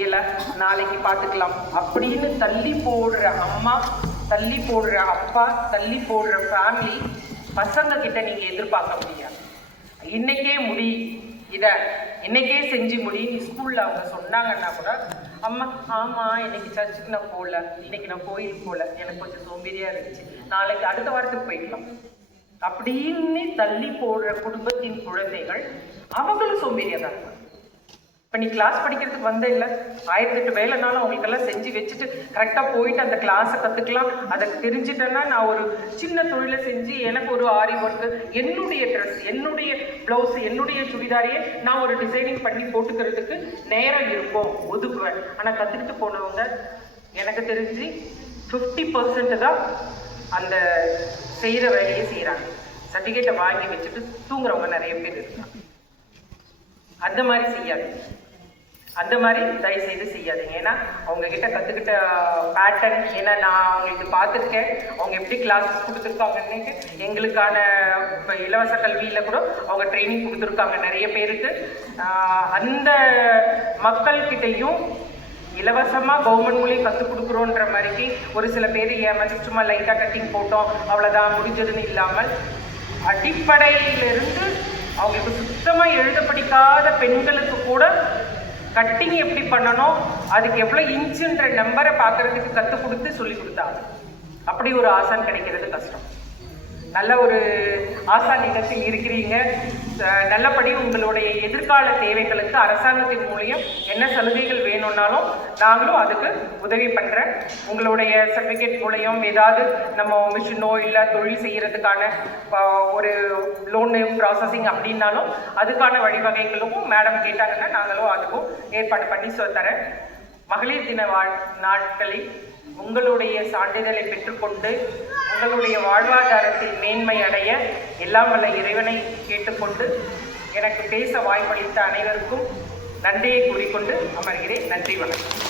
முடியல, நாளைக்கு பார்த்துக்கலாம் அப்படின்னு தள்ளி போடுற அம்மா, தள்ளி போடுற அப்பா, தள்ளி போடுற ஃபேமிலி பசங்க கிட்ட நீங்க எதிர்பார்க்க முடியாது. இன்னைக்கே முடி, இதை இன்னைக்கே செஞ்சு முடின்னு ஸ்கூல்ல அவங்க சொன்னாங்கன்னா கூட, அம்மா ஆமாம் இன்னைக்கு சர்ச்சுக்கு நான் போகல, இன்னைக்கு நான் கோயிலுக்கு போகல, எனக்கு கொஞ்சம் சோம்பேறியா இருந்துச்சு, நாளைக்கு அடுத்த வாரத்துக்கு போய்க்கலாம் அப்படின்னு தள்ளி போடுற குடும்பத்தின் குழந்தைகள் அவங்களும் சோம்பேறியா தான் இருப்பாங்க. இப்போ நீ கிளாஸ் படிக்கிறதுக்கு வந்த இல்லை, 1008 வேலைனாலும் அவங்களுக்கெல்லாம் செஞ்சு வச்சுட்டு கரெக்டாக போயிட்டு அந்த கிளாஸை கற்றுக்கலாம். அதை தெரிஞ்சுட்டேன்னா நான் ஒரு சின்ன தொழிலை செஞ்சு எனக்கு ஒரு ஆரி ஒர்க்கு, என்னுடைய ட்ரெஸ், என்னுடைய ப்ளவுஸு, என்னுடைய சுடிதாரையே நான் ஒரு டிசைனிங் பண்ணி போட்டுக்கிறதுக்கு நேரம் இருக்கும், ஒதுக்குவேன். ஆனால் கற்றுக்கிட்டு போனவங்க எனக்கு தெரிஞ்சு 50% தான் அந்த செய்கிற வேலையை செய்கிறாங்க. சர்டிஃபிகேட்டை வாங்கி வச்சுட்டு தூங்குறவங்க நிறைய பேர் இருக்காங்க. அந்த மாதிரி செய்யாது, அந்த மாதிரி தயவுசெய்து செய்யாதீங்க. ஏன்னா அவங்க கிட்ட கற்றுக்கிட்ட பேட்டர்ன், ஏன்னா நான் அவங்களுக்கு பார்த்துருக்கேன் அவங்க எப்படி கிளாஸஸ் கொடுத்துருக்காங்கன்னு. எங்களுக்கான இப்போ இலவச கல்வியில் கூட அவங்க ட்ரைனிங் கொடுத்துருக்காங்க நிறைய பேருக்கு. அந்த மக்கள்கிட்டையும் இலவசமாக கவர்மெண்ட் மூலியம் கற்றுக் கொடுக்குறோன்ற மாதிரிக்கு ஒரு சில பேர் ஏமாற்றி சும்மா லைட்டாக கட்டிங் போட்டோம் அவ்வளோதான் முடிஞ்சதுன்னு இல்லாமல், அடிப்படையிலிருந்து அவங்களுக்கு சுத்தமாக எழுத படிக்காத பெண்களுக்கு கூட கட்டிங் எப்படி பண்ணணும், அதுக்கு எவ்வளோ இன்ச்சுன்ற நம்பரை பார்க்கறதுக்கு கற்றுக் கொடுத்து சொல்லி கொடுத்தாங்க. அப்படி ஒரு ஆசான் கிடைக்கிறது கஷ்டம். நல்ல ஒரு ஆசான் இடத்தில் இருக்கிறீங்க. நல்லபடி உங்களுடைய எதிர்கால தேவைகளுக்கு அரசாங்கத்தின் மூலியம் என்ன சலுகைகள் வேணும்னாலும் நாங்களும் அதுக்கு உதவி பண்ணுறேன். உங்களுடைய சர்டிஃபிகேட் மூலியம் ஏதாவது நம்ம மிஷினோ இல்லை தொழில் செய்கிறதுக்கான ஒரு லோனு ப்ராசஸிங் அப்படின்னாலும் அதுக்கான வழிவகைகளும் மேடம் கேட்டாங்கன்னா நாங்களும் அதுக்கும் ஏற்பாடு பண்ணி தரேன். மகளிர் தின நாட்களில் உங்களுடைய சான்றிதழை பெற்றுக்கொண்டு உங்களுடைய வாழ்வாதாரத்தில் மேன்மை அடைய எல்லாம் வல்ல இறைவனை கேட்டுக்கொண்டு எனக்கு பேச வாய்ப்பளித்த அனைவருக்கும் நன்றியை கூறிக்கொண்டு அமர்கிறேன். நன்றி, வணக்கம்.